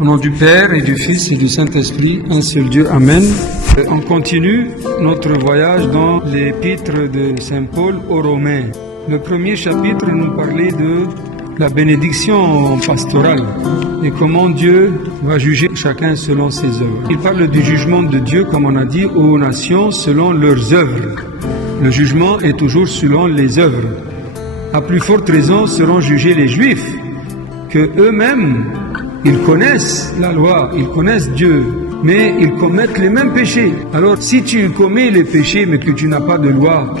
Au nom du Père et du Fils et du Saint-Esprit, un seul Dieu, Amen. On continue notre voyage dans l'épître de Saint Paul aux Romains. Le premier chapitre nous parlait de la bénédiction pastorale et comment Dieu va juger chacun selon ses œuvres. Il parle du jugement de Dieu, comme on a dit, aux nations selon leurs œuvres. Le jugement est toujours selon les œuvres. À plus forte raison seront jugés les Juifs, que eux-mêmes, ils connaissent la loi, ils connaissent Dieu, mais ils commettent les mêmes péchés. Alors, si tu commets les péchés, mais que tu n'as pas de loi,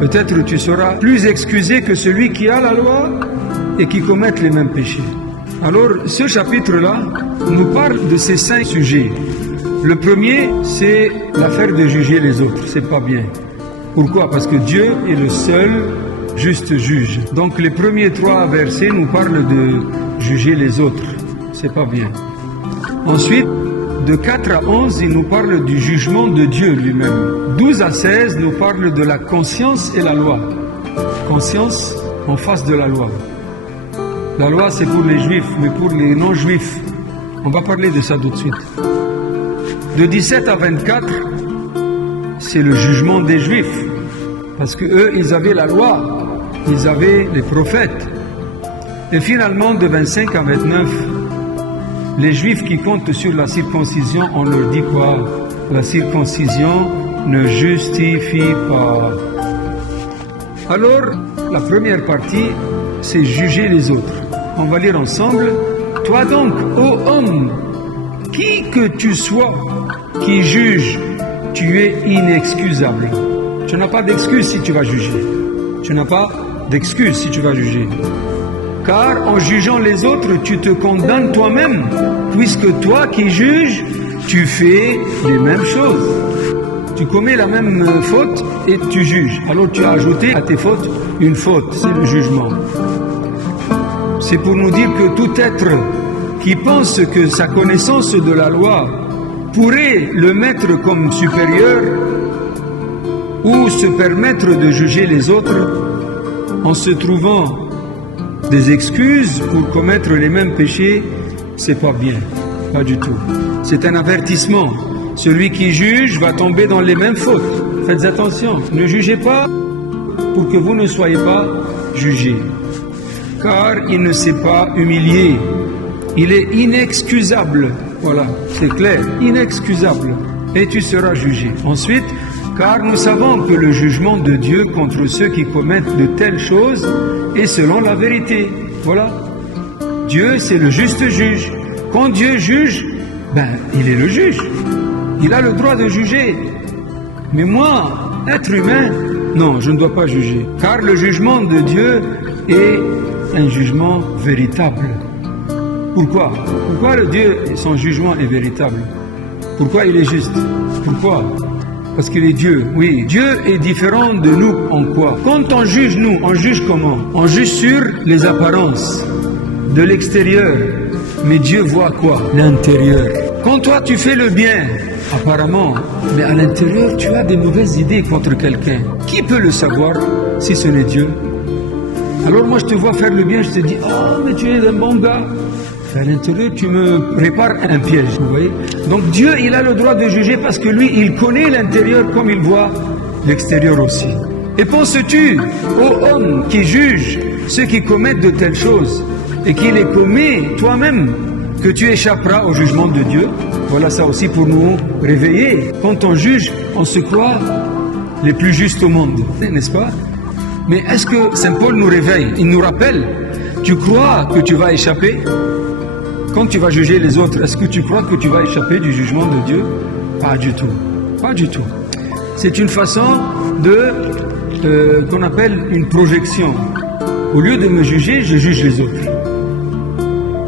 peut-être tu seras plus excusé que celui qui a la loi et qui commet les mêmes péchés. Alors, ce chapitre-là nous parle de ces 5 sujets. Le premier, c'est l'affaire de juger les autres. C'est pas bien. Pourquoi? Parce que Dieu est le seul juste juge. Donc, les premiers 3 versets nous parlent de juger les autres. C'est pas bien. Ensuite, de 4 à 11, il nous parle du jugement de Dieu lui-même. 12 à 16 nous parle de la conscience et la loi. Conscience en face de la loi. La loi, c'est pour les juifs, mais pour les non-juifs, on va parler de ça tout de suite. De 17 à 24, c'est le jugement des juifs. Parce que eux, ils avaient la loi, ils avaient les prophètes. Et finalement, de 25 à 29, les Juifs qui comptent sur la circoncision, on leur dit quoi? La circoncision ne justifie pas. Alors, la première partie, c'est juger les autres. On va lire ensemble. Toi donc, ô homme, qui que tu sois, qui juge, tu es inexcusable. Tu n'as pas d'excuse si tu vas juger. Tu n'as pas d'excuse si tu vas juger. Car en jugeant les autres, tu te condamnes toi-même, puisque toi qui juges, tu fais les mêmes choses. Tu commets la même faute et tu juges. Alors tu as ajouté à tes fautes une faute, c'est le jugement. C'est pour nous dire que tout être qui pense que sa connaissance de la loi pourrait le mettre comme supérieur ou se permettre de juger les autres en se trouvant des excuses pour commettre les mêmes péchés, c'est pas bien, pas du tout. C'est un avertissement. Celui qui juge va tomber dans les mêmes fautes. Faites attention, ne jugez pas pour que vous ne soyez pas jugés. Car il ne s'est pas humilié. Il est inexcusable. Voilà, c'est clair, inexcusable. Et tu seras jugé. Ensuite, car nous savons que le jugement de Dieu contre ceux qui commettent de telles choses est selon la vérité. Voilà. Dieu, c'est le juste juge. Quand Dieu juge, il est le juge. Il a le droit de juger. Mais moi, être humain, non, je ne dois pas juger. Car le jugement de Dieu est un jugement véritable. Pourquoi? Pourquoi le Dieu, son jugement est véritable? Pourquoi il est juste? Pourquoi? Parce qu'il est Dieu, oui. Dieu est différent de nous en quoi? Quand on juge nous, on juge comment? On juge sur les apparences, de l'extérieur. Mais Dieu voit quoi? L'intérieur. Quand toi tu fais le bien, apparemment, mais à l'intérieur tu as des mauvaises idées contre quelqu'un. Qui peut le savoir si ce n'est Dieu? Alors moi je te vois faire le bien, je te dis, oh mais tu es un bon gars. À l'intérieur, tu me prépares un piège, vous voyez. Donc Dieu, il a le droit de juger parce que lui, il connaît l'intérieur comme il voit l'extérieur aussi. Et penses-tu, ô homme qui juge ceux qui commettent de telles choses et qui les commet toi-même, que tu échapperas au jugement de Dieu? Voilà ça aussi pour nous réveiller. Quand on juge, on se croit les plus justes au monde, n'est-ce pas? Mais est-ce que Saint Paul nous réveille? Il nous rappelle, tu crois que tu vas échapper? Quand tu vas juger les autres, est-ce que tu crois que tu vas échapper du jugement de Dieu? Pas du tout. Pas du tout. C'est une façon qu'on appelle une projection. Au lieu de me juger, je juge les autres.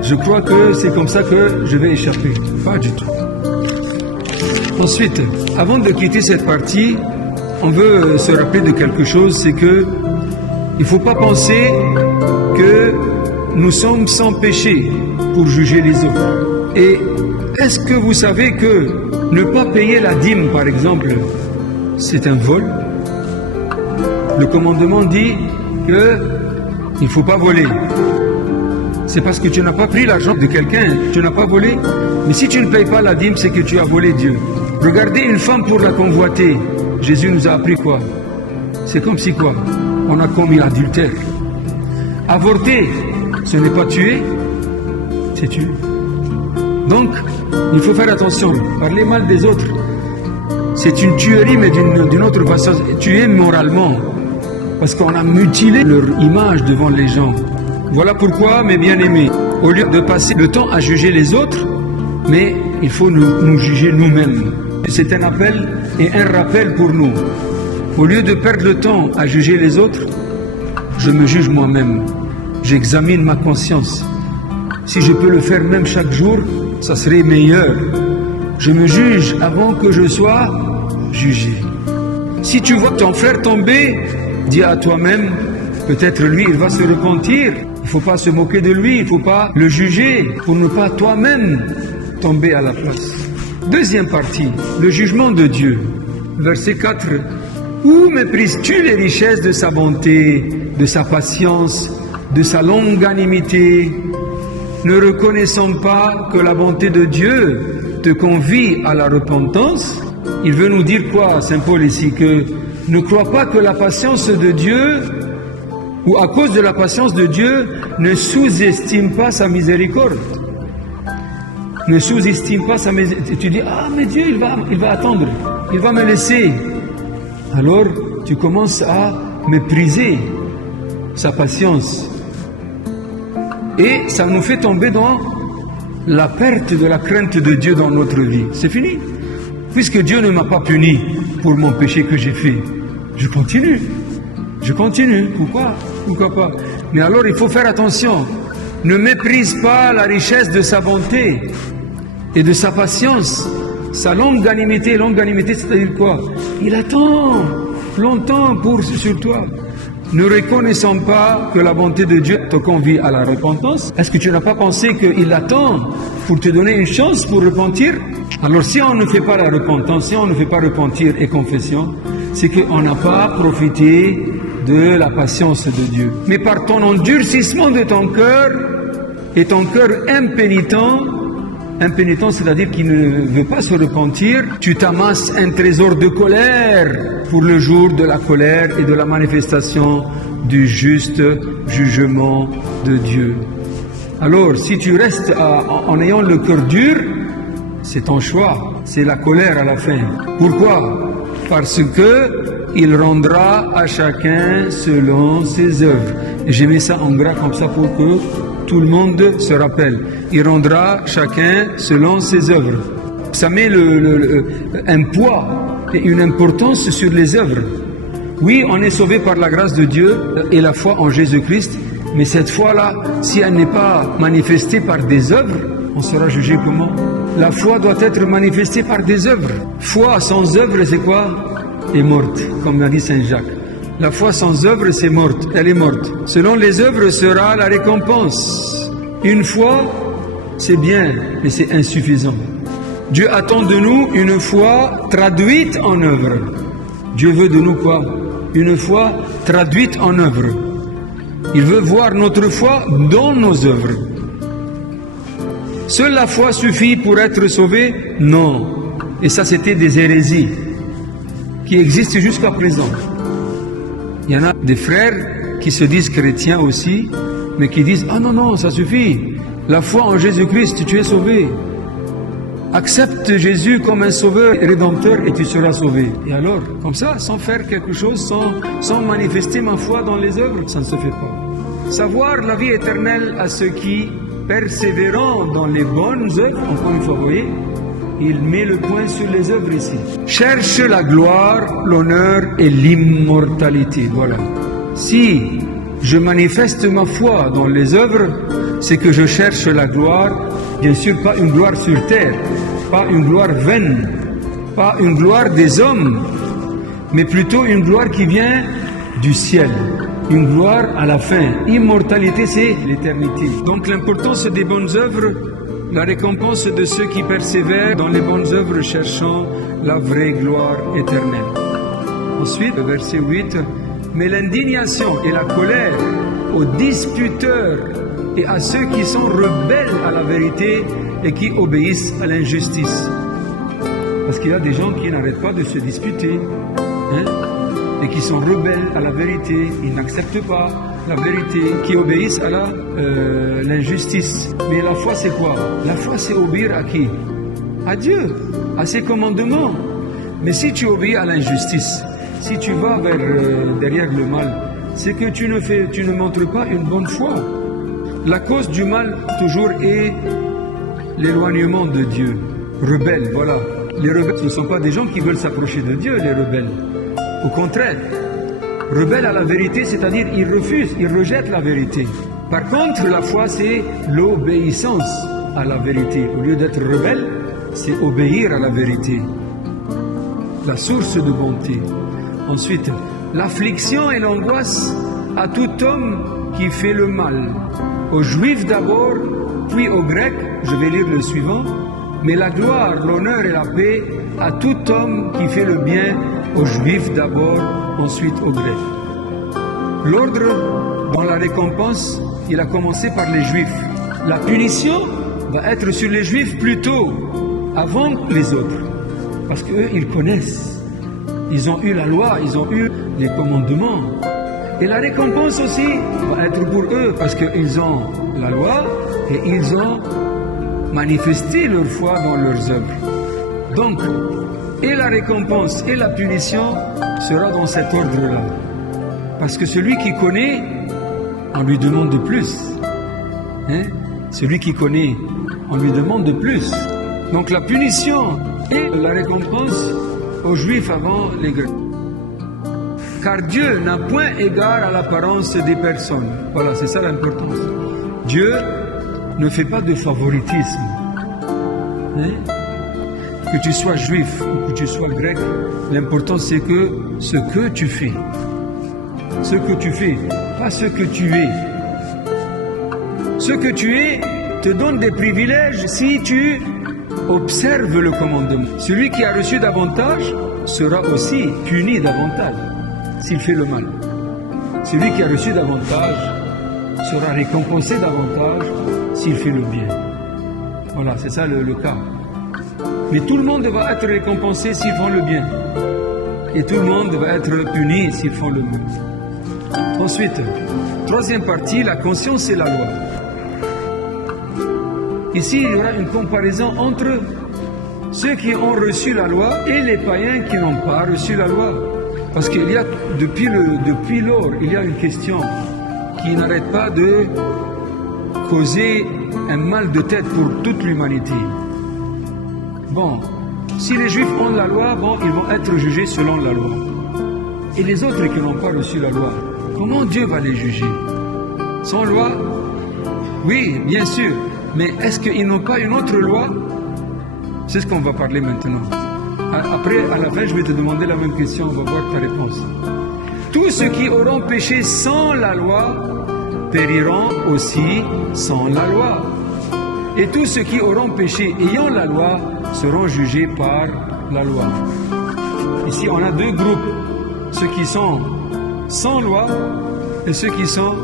Je crois que c'est comme ça que je vais échapper. Pas du tout. Ensuite, avant de quitter cette partie, on veut se rappeler de quelque chose, c'est que il ne faut pas penser que nous sommes sans péché pour juger les autres. Et est-ce que vous savez que ne pas payer la dîme, par exemple, c'est un vol? Le commandement dit qu'il ne faut pas voler. c'est parce que tu n'as pas pris l'argent de quelqu'un, tu n'as pas volé. Mais si tu ne payes pas la dîme, c'est que tu as volé Dieu. Regardez une femme pour la convoiter. Jésus nous a appris quoi? C'est comme si quoi? On a commis l'adultère. Avorter, ce n'est pas tuer, c'est tuer. Donc, il faut faire attention. Parler mal des autres, c'est une tuerie, mais d'une autre façon. Tuer moralement, parce qu'on a mutilé leur image devant les gens. Voilà pourquoi, mes bien-aimés, au lieu de passer le temps à juger les autres, mais il faut nous juger nous-mêmes. C'est un appel et un rappel pour nous. Au lieu de perdre le temps à juger les autres, je me juge moi-même. J'examine ma conscience. Si je peux le faire même chaque jour, ça serait meilleur. Je me juge avant que je sois jugé. Si tu vois ton frère tomber, dis à toi-même, peut-être lui, il va se repentir. Il ne faut pas se moquer de lui, il ne faut pas le juger pour ne pas toi-même tomber à la place. Deuxième partie, le jugement de Dieu. Verset 4. Où méprises-tu les richesses de sa bonté, de sa patience, de sa longanimité, ne reconnaissant pas que la bonté de Dieu te convie à la repentance? Il veut nous dire quoi, Saint Paul ici? Que ne crois pas que la patience de Dieu, ou à cause de la patience de Dieu, ne sous-estime pas sa miséricorde. Ne sous-estime pas sa miséricorde. Tu dis, ah mais Dieu il va attendre, il va me laisser. Alors tu commences à mépriser sa patience. Et ça nous fait tomber dans la perte de la crainte de Dieu dans notre vie. C'est fini. Puisque Dieu ne m'a pas puni pour mon péché que j'ai fait, je continue. Je continue. Pourquoi pas? Mais alors il faut faire attention. Ne méprise pas la richesse de sa bonté et de sa patience. Sa longanimité, c'est-à-dire quoi? Il attend longtemps sur toi. Ne reconnaissant pas que la bonté de Dieu te convie à la repentance, est-ce que tu n'as pas pensé qu'il attend pour te donner une chance pour repentir? Alors si on ne fait pas la repentance, si on ne fait pas repentir et confession, c'est qu'on n'a pas profité de la patience de Dieu. Mais par ton endurcissement de ton cœur et ton cœur impénitent, c'est-à-dire qui ne veut pas se repentir, tu t'amasses un trésor de colère pour le jour de la colère et de la manifestation du juste jugement de Dieu. Alors, si tu restes en ayant le cœur dur, c'est ton choix, c'est la colère à la fin. Pourquoi? Parce que il rendra à chacun selon ses œuvres. Et j'ai mis ça en gras comme ça pour que tout le monde se rappelle. Il rendra chacun selon ses œuvres. Ça met un poids et une importance sur les œuvres. Oui, on est sauvé par la grâce de Dieu et la foi en Jésus-Christ, mais cette foi-là, si elle n'est pas manifestée par des œuvres, on sera jugé comment? La foi doit être manifestée par des œuvres. Foi sans œuvre, c'est quoi? Est morte, comme l'a dit Saint Jacques. La foi sans œuvre, c'est morte, elle est morte. Selon les œuvres sera la récompense. Une foi, c'est bien, mais c'est insuffisant. Dieu attend de nous une foi traduite en œuvre. Dieu veut de nous quoi? Une foi traduite en œuvre. Il veut voir notre foi dans nos œuvres. Seule la foi suffit pour être sauvé? Non. Et ça, c'était des hérésies qui existent jusqu'à présent. Il y en a des frères qui se disent chrétiens aussi, mais qui disent « Ah non, non, ça suffit. La foi en Jésus-Christ, tu es sauvé. Accepte Jésus comme un sauveur et rédempteur et tu seras sauvé. » Et alors, comme ça, sans faire quelque chose, sans manifester ma foi dans les œuvres, ça ne se fait pas. Savoir la vie éternelle à ceux qui, persévérant dans les bonnes œuvres, encore une fois, vous voyez, il met le point sur les œuvres ici. Cherche la gloire, l'honneur et l'immortalité. Voilà. Si je manifeste ma foi dans les œuvres, c'est que je cherche la gloire, bien sûr pas une gloire sur terre, pas une gloire vaine, pas une gloire des hommes, mais plutôt une gloire qui vient du ciel, une gloire à la fin. Immortalité, c'est l'éternité. Donc l'importance des bonnes œuvres, la récompense de ceux qui persévèrent dans les bonnes œuvres cherchant la vraie gloire éternelle. Ensuite, le verset 8, « Mais l'indignation et la colère aux disputeurs et à ceux qui sont rebelles à la vérité et qui obéissent à l'injustice. Parce qu'il y a des gens qui n'arrêtent pas de se disputer, hein, et qui sont rebelles à la vérité, ils n'acceptent pas la vérité, qui obéissent à l'injustice. Mais la foi, c'est quoi? La foi, c'est obéir à qui? À Dieu, à ses commandements. Mais si tu obéis à l'injustice, si tu vas derrière le mal, c'est que tu ne montres pas une bonne foi. La cause du mal, toujours, est l'éloignement de Dieu. Rebelles, voilà. Les rebelles, ce ne sont pas des gens qui veulent s'approcher de Dieu, les rebelles. Au contraire, rebelles à la vérité, c'est-à-dire ils refusent, ils rejettent la vérité. Par contre, la foi, c'est l'obéissance à la vérité. Au lieu d'être rebelle, c'est obéir à la vérité. La source de bonté. Ensuite, l'affliction et l'angoisse à tout homme qui fait le mal. Aux Juifs d'abord, puis aux Grecs, je vais lire le suivant. Mais la gloire, l'honneur et la paix à tout homme qui fait le bien, aux Juifs d'abord, ensuite aux Grecs. L'ordre dans la récompense, il a commencé par les Juifs. La punition va être sur les Juifs plutôt, avant les autres. Parce qu'eux, ils connaissent. Ils ont eu la loi, ils ont eu les commandements. Et la récompense aussi va être pour eux, parce qu'ils ont la loi et ils ont manifesté leur foi dans leurs œuvres. Donc, et la récompense et la punition sera dans cet ordre-là. Parce que celui qui connaît, on lui demande de plus. Hein? Celui qui connaît, on lui demande de plus. Donc la punition et la récompense aux Juifs avant les Grecs. Car Dieu n'a point égard à l'apparence des personnes. Voilà, c'est ça l'importance. Dieu ne fait pas de favoritisme. Hein? Que tu sois juif ou que tu sois grec, l'important c'est que ce que tu fais, pas ce que tu es. Ce que tu es te donne des privilèges si tu observes le commandement. Celui qui a reçu davantage sera aussi puni davantage s'il fait le mal. Celui qui a reçu davantage sera récompensé davantage s'il fait le bien. Voilà, c'est ça le cas. Mais tout le monde va être récompensé s'ils font le bien. Et tout le monde va être puni s'ils font le mal. Ensuite, troisième partie, la conscience et la loi. Ici, il y aura une comparaison entre ceux qui ont reçu la loi et les païens qui n'ont pas reçu la loi. Parce qu'il y a, depuis lors, il y a une question qui n'arrête pas de causer un mal de tête pour toute l'humanité. Bon, si les Juifs ont la loi, bon, ils vont être jugés selon la loi. Et les autres qui n'ont pas reçu la loi, comment Dieu va les juger? Sans loi? Oui, bien sûr. Mais est-ce qu'ils n'ont pas une autre loi? C'est ce qu'on va parler maintenant. Après, à la fin, je vais te demander la même question, on va voir ta réponse. Tous ceux qui auront péché sans la loi périront aussi sans la loi. Et tous ceux qui auront péché ayant la loi seront jugés par la loi. Ici, on a deux groupes. Ceux qui sont sans loi et ceux qui sont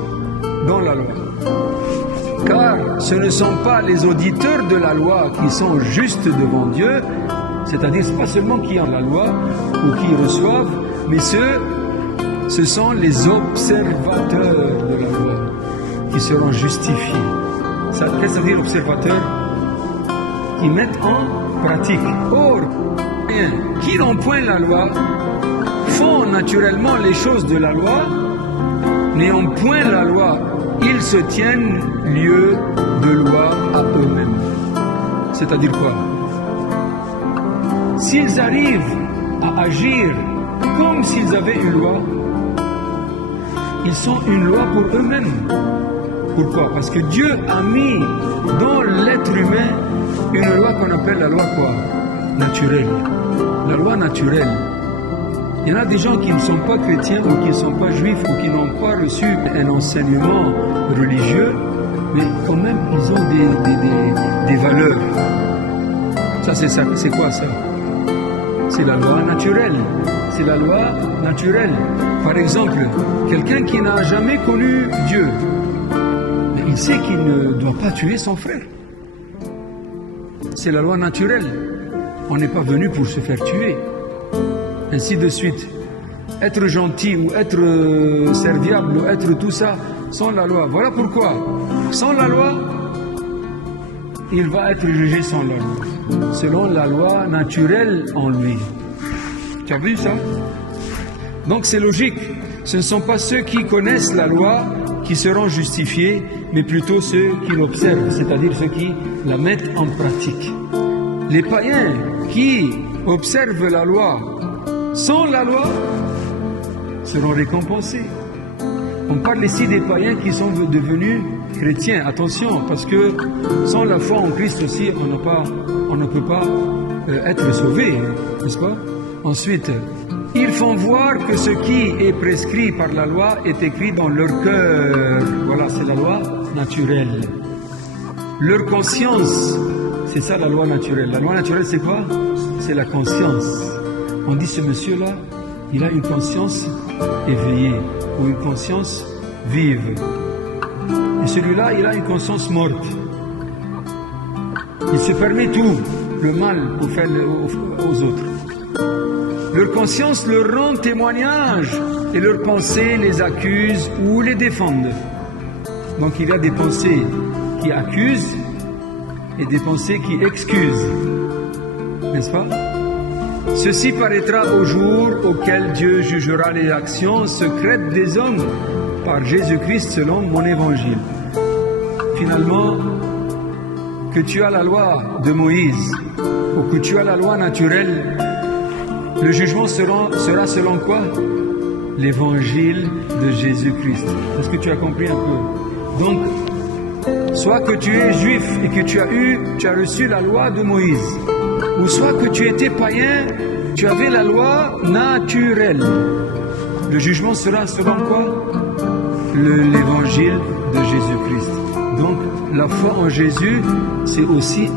dans la loi. Car ce ne sont pas les auditeurs de la loi qui sont justes devant Dieu, c'est-à-dire ce n'est pas seulement qui ont la loi ou qui reçoivent, mais ce sont les observateurs de la loi qui seront justifiés. Qu'est-ce que ça veut dire observateurs? Qui mettent en pratique. Or, qui n'ont point la loi font naturellement les choses de la loi, n'ayant point la loi, ils se tiennent lieu de loi à eux-mêmes. C'est-à-dire quoi? S'ils arrivent à agir comme s'ils avaient une loi, ils sont une loi pour eux-mêmes. Pourquoi? Parce que Dieu a mis dans l'être humain une loi qu'on appelle la loi quoi? Naturelle. La loi naturelle. Il y en a des gens qui ne sont pas chrétiens ou qui ne sont pas juifs ou qui n'ont pas reçu un enseignement religieux, mais quand même ils ont des valeurs. Ça, c'est quoi ça? C'est la loi naturelle. C'est la loi naturelle. Par exemple, quelqu'un qui n'a jamais connu Dieu, il sait qu'il ne doit pas tuer son frère. C'est la loi naturelle. On n'est pas venu pour se faire tuer. Ainsi de suite. Être gentil ou être serviable ou être tout ça sans la loi. Voilà pourquoi, sans la loi, il va être jugé sans la loi, selon la loi naturelle en lui. Tu as vu ça? Donc c'est logique. Ce ne sont pas ceux qui connaissent la loi qui seront justifiés, mais plutôt ceux qui l'observent, c'est-à-dire ceux qui la mettent en pratique. Les païens qui observent la loi sans la loi seront récompensés. On parle ici des païens qui sont devenus chrétiens. Attention, parce que sans la foi en Christ aussi, on ne peut pas être sauvé, n'est-ce pas? Ensuite, ils font voir que ce qui est prescrit par la loi est écrit dans leur cœur. Voilà, c'est la loi naturelle. Leur conscience, c'est ça la loi naturelle. La loi naturelle, c'est quoi? C'est la conscience. On dit ce monsieur-là, il a une conscience éveillée ou une conscience vive. Et celui-là, il a une conscience morte. Il se permet tout, le mal pour faire aux autres. Leur conscience leur rend témoignage et leurs pensées les accusent ou les défendent. Donc il y a des pensées qui accusent et des pensées qui excusent. N'est-ce pas? Ceci paraîtra au jour auquel Dieu jugera les actions secrètes des hommes par Jésus-Christ selon mon évangile. Finalement, que tu as la loi de Moïse ou que tu as la loi naturelle, le jugement sera selon quoi? L'évangile de Jésus-Christ. Est-ce que tu as compris un peu? Donc, soit que tu es juif et que tu as reçu la loi de Moïse, ou soit que tu étais païen, tu avais la loi naturelle. Le jugement sera selon quoi? L'évangile de Jésus-Christ. Donc, la foi en Jésus, c'est aussi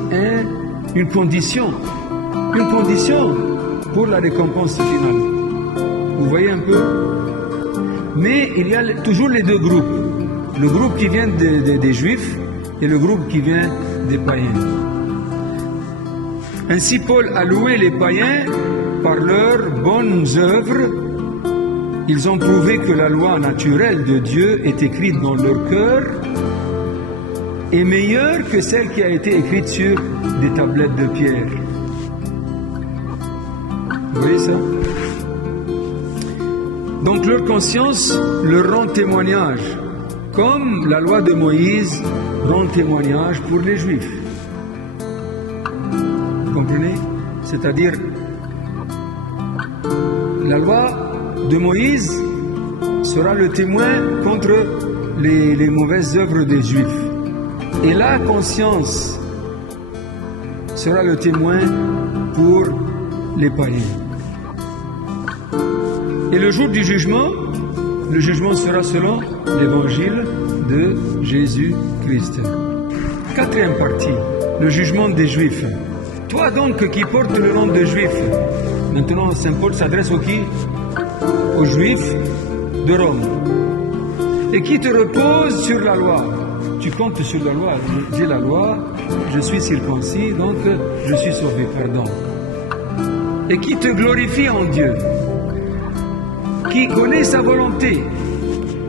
une condition. Une condition pour la récompense finale. Vous voyez un peu? Mais il y a toujours les deux groupes. Le groupe qui vient des Juifs et le groupe qui vient des païens. Ainsi, Paul a loué les païens par leurs bonnes œuvres. Ils ont prouvé que la loi naturelle de Dieu est écrite dans leur cœur et meilleure que celle qui a été écrite sur des tablettes de pierre. Vous voyez ça? Donc leur conscience leur rend témoignage, comme la loi de Moïse rend témoignage pour les Juifs. Vous comprenez? C'est-à-dire, la loi de Moïse sera le témoin contre les mauvaises œuvres des Juifs. Et la conscience sera le témoin pour les païens. Et le jour du jugement, le jugement sera selon l'évangile de Jésus-Christ. Quatrième partie, le jugement des Juifs. Toi donc qui portes le nom de Juif, maintenant Saint Paul s'adresse aux qui? Aux Juifs de Rome. Et qui te repose sur la loi. Tu comptes sur la loi. J'ai la loi, je suis circoncis, donc je suis sauvé, pardon. Et qui te glorifie en Dieu, qui connaît sa volonté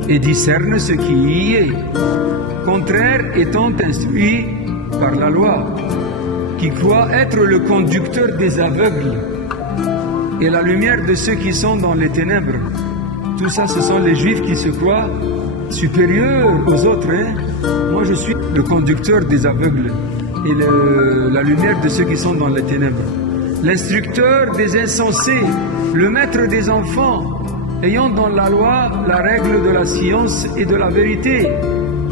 et discerne ce qui y est, contraire étant instruit par la loi, qui croit être le conducteur des aveugles et la lumière de ceux qui sont dans les ténèbres. Tout ça, ce sont les Juifs qui se croient supérieurs aux autres. Moi, je suis le conducteur des aveugles et la lumière de ceux qui sont dans les ténèbres. L'instructeur des insensés, le maître des enfants, ayant dans la loi la règle de la science et de la vérité.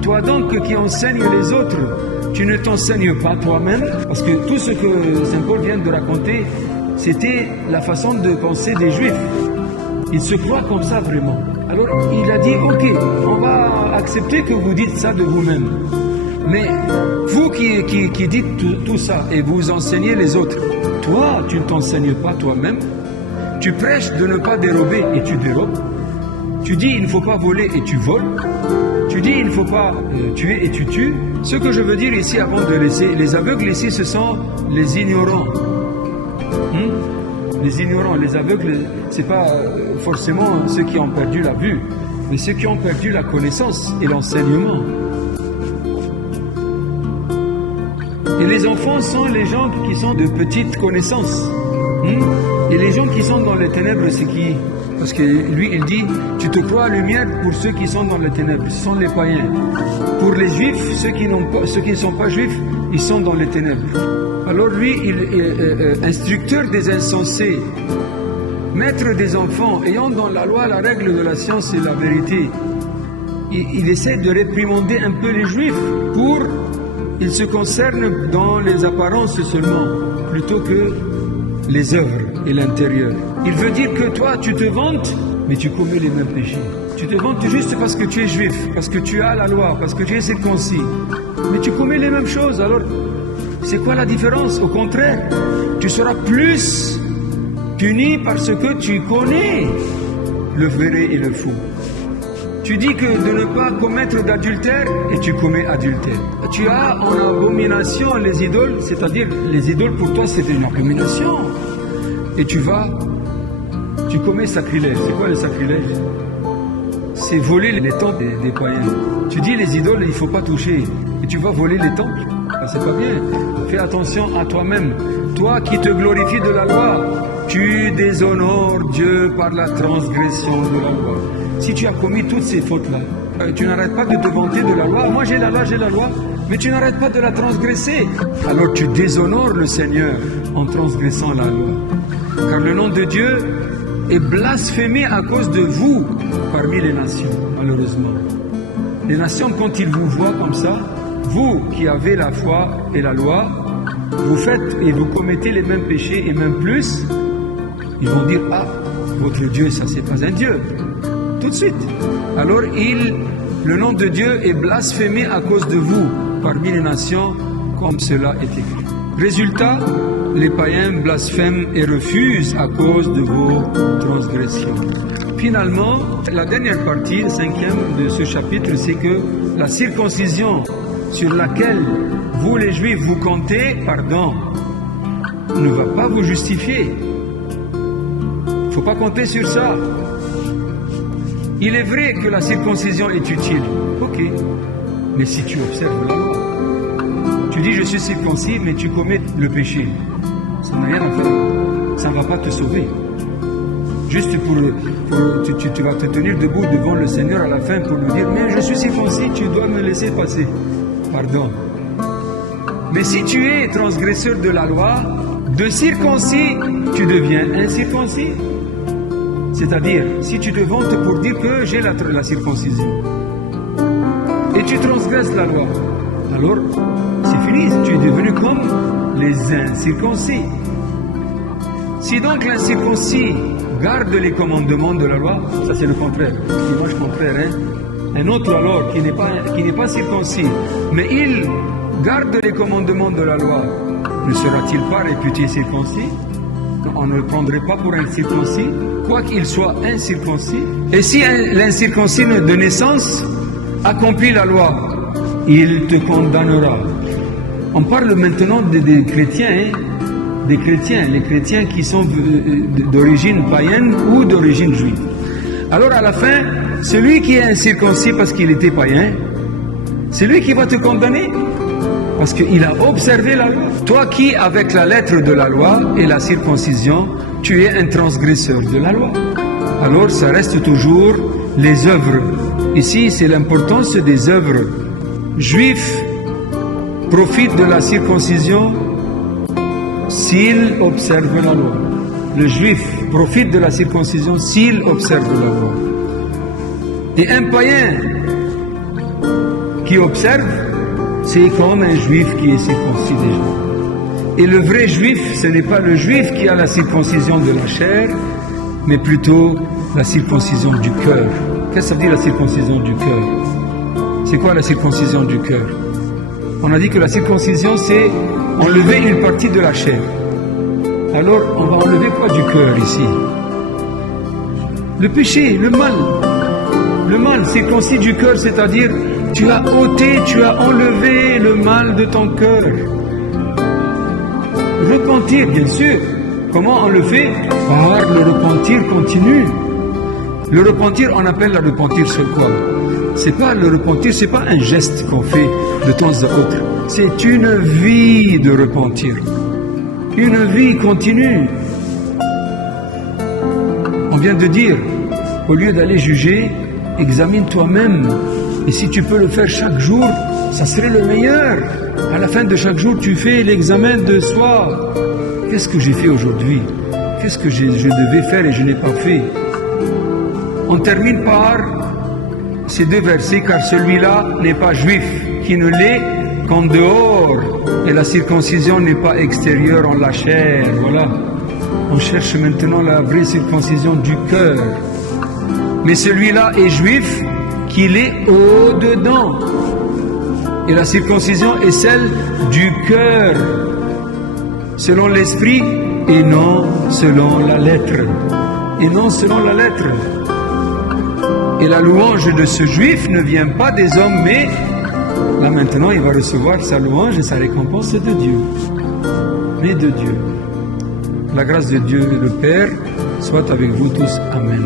Toi donc qui enseignes les autres, tu ne t'enseignes pas toi-même? Parce que tout ce que Saint Paul vient de raconter, c'était la façon de penser des Juifs. Ils se croient comme ça vraiment. Alors il a dit, ok, on va accepter que vous dites ça de vous-même. Mais vous qui dites tout ça et vous enseignez les autres, toi, tu ne t'enseignes pas toi-même. Tu prêches de ne pas dérober et tu dérobes. Tu dis il ne faut pas voler et tu voles. Tu dis il ne faut pas tuer et tu tues. Ce que je veux dire ici avant de laisser, les aveugles ici ce sont les ignorants. Les ignorants, les aveugles, c'est pas forcément ceux qui ont perdu la vue, mais ceux qui ont perdu la connaissance et l'enseignement. Et les enfants sont les gens qui sont de petite connaissance. Et les gens qui sont dans les ténèbres, c'est qui? Parce que lui, il dit, tu te crois lumière pour ceux qui sont dans les ténèbres, ce sont les païens. Pour les juifs, ceux qui ne sont pas juifs, ils sont dans les ténèbres. Alors lui, il est instructeur des insensés, maître des enfants, ayant dans la loi la règle de la science et la vérité. Il essaie de réprimander un peu les juifs pour... Il se concerne dans les apparences seulement, plutôt que les œuvres et l'intérieur. Il veut dire que toi, tu te vantes, mais tu commets les mêmes péchés. Tu te vantes juste parce que tu es juif, parce que tu as la loi, parce que tu es circoncis. Mais tu commets les mêmes choses. Alors, c'est quoi la différence? Au contraire, tu seras plus puni parce que tu connais le vrai et le faux. Tu dis que de ne pas commettre d'adultère et tu commets adultère. Tu as en abomination les idoles, c'est-à-dire les idoles pour toi c'est une abomination. Et tu commets sacrilège. C'est quoi le sacrilège? C'est voler les temples des païens. Tu dis les idoles il ne faut pas toucher. Et tu vas voler les temples. Ah, c'est pas bien. Fais attention à toi-même. Toi qui te glorifies de la loi, tu déshonores Dieu par la transgression de la loi. Si tu as commis toutes ces fautes-là, tu n'arrêtes pas de te vanter de la loi. Moi j'ai la loi, mais tu n'arrêtes pas de la transgresser. Alors tu déshonores le Seigneur en transgressant la loi. Car le nom de Dieu est blasphémé à cause de vous parmi les nations, malheureusement. Les nations, quand ils vous voient comme ça, vous qui avez la foi et la loi, vous faites et vous commettez les mêmes péchés et même plus, ils vont dire, ah, votre Dieu, ça c'est pas un Dieu. Tout de suite. Alors le nom de Dieu est blasphémé à cause de vous parmi les nations, comme cela est écrit. Résultat, les païens blasphèment et refusent à cause de vos transgressions. Finalement, la dernière partie, le 5e de ce chapitre, c'est que la circoncision sur laquelle vous les Juifs vous comptez, ne va pas vous justifier. Il ne faut pas compter sur ça. Il est vrai que la circoncision est utile, ok, mais si tu observes la loi, tu dis je suis circoncis, mais tu commets le péché, ça n'a rien à faire, ça ne va pas te sauver. Juste tu vas te tenir debout devant le Seigneur à la fin pour lui dire, mais je suis circoncis, tu dois me laisser passer. Pardon. Mais si tu es transgresseur de la loi, de circoncis, tu deviens incirconcis. C'est-à-dire, si tu te vantes pour dire que j'ai la circoncision, et tu transgresses la loi, alors c'est fini, tu es devenu comme les incirconcis. Si donc l'incirconcis garde les commandements de la loi, ça c'est le contraire, l'image contraire, hein? Un autre alors qui n'est pas circoncis, mais il garde les commandements de la loi, ne sera-t-il pas réputé circoncis? On ne le prendrait pas pour un circoncis, quoiqu'il soit incirconcis. Et si l'incirconcis de naissance accomplit la loi, il te condamnera. On parle maintenant des chrétiens, hein, les chrétiens qui sont d'origine païenne ou d'origine juive. Alors à la fin, celui qui est incirconcis parce qu'il était païen, c'est lui qui va te condamner. Parce qu'il a observé la loi. Toi qui, avec la lettre de la loi et la circoncision, tu es un transgresseur de la loi. Alors ça reste toujours les œuvres. Ici, c'est l'importance des œuvres. Juifs profitent de la circoncision s'il observe la loi. Le juif profite de la circoncision s'il observe la loi. Et un païen qui observe, c'est comme un juif qui est circoncis déjà. Et le vrai juif, ce n'est pas le juif qui a la circoncision de la chair, mais plutôt la circoncision du cœur. Qu'est-ce que ça veut dire la circoncision du cœur? C'est quoi la circoncision du cœur? On a dit que la circoncision, c'est enlever une partie de la chair. Alors, on va enlever quoi du cœur ici? Le péché, le mal. Le mal, circoncis du cœur, c'est-à-dire tu as ôté, tu as enlevé le mal de ton cœur. Repentir, bien sûr. Comment on le fait? Par le repentir continu. Le repentir, on appelle le repentir sur quoi? C'est pas le repentir, c'est pas un geste qu'on fait de temps à autre. C'est une vie de repentir. Une vie continue. On vient de dire, au lieu d'aller juger, examine toi-même. Et si tu peux le faire chaque jour, ça serait le meilleur. À la fin de chaque jour, tu fais l'examen de soi. Qu'est-ce que j'ai fait aujourd'hui? Qu'est-ce que je devais faire et je n'ai pas fait? On termine par ces deux versets, car celui-là n'est pas juif, qui ne l'est qu'en dehors, et la circoncision n'est pas extérieure en la chair. Voilà. On cherche maintenant la vraie circoncision du cœur. Mais celui-là est juif, qu'il est au-dedans. Et la circoncision est celle du cœur, selon l'esprit, et non selon la lettre. Et non selon la lettre. Et la louange de ce juif ne vient pas des hommes, mais là maintenant il va recevoir sa louange et sa récompense de Dieu. Mais de Dieu. La grâce de Dieu le Père soit avec vous tous. Amen.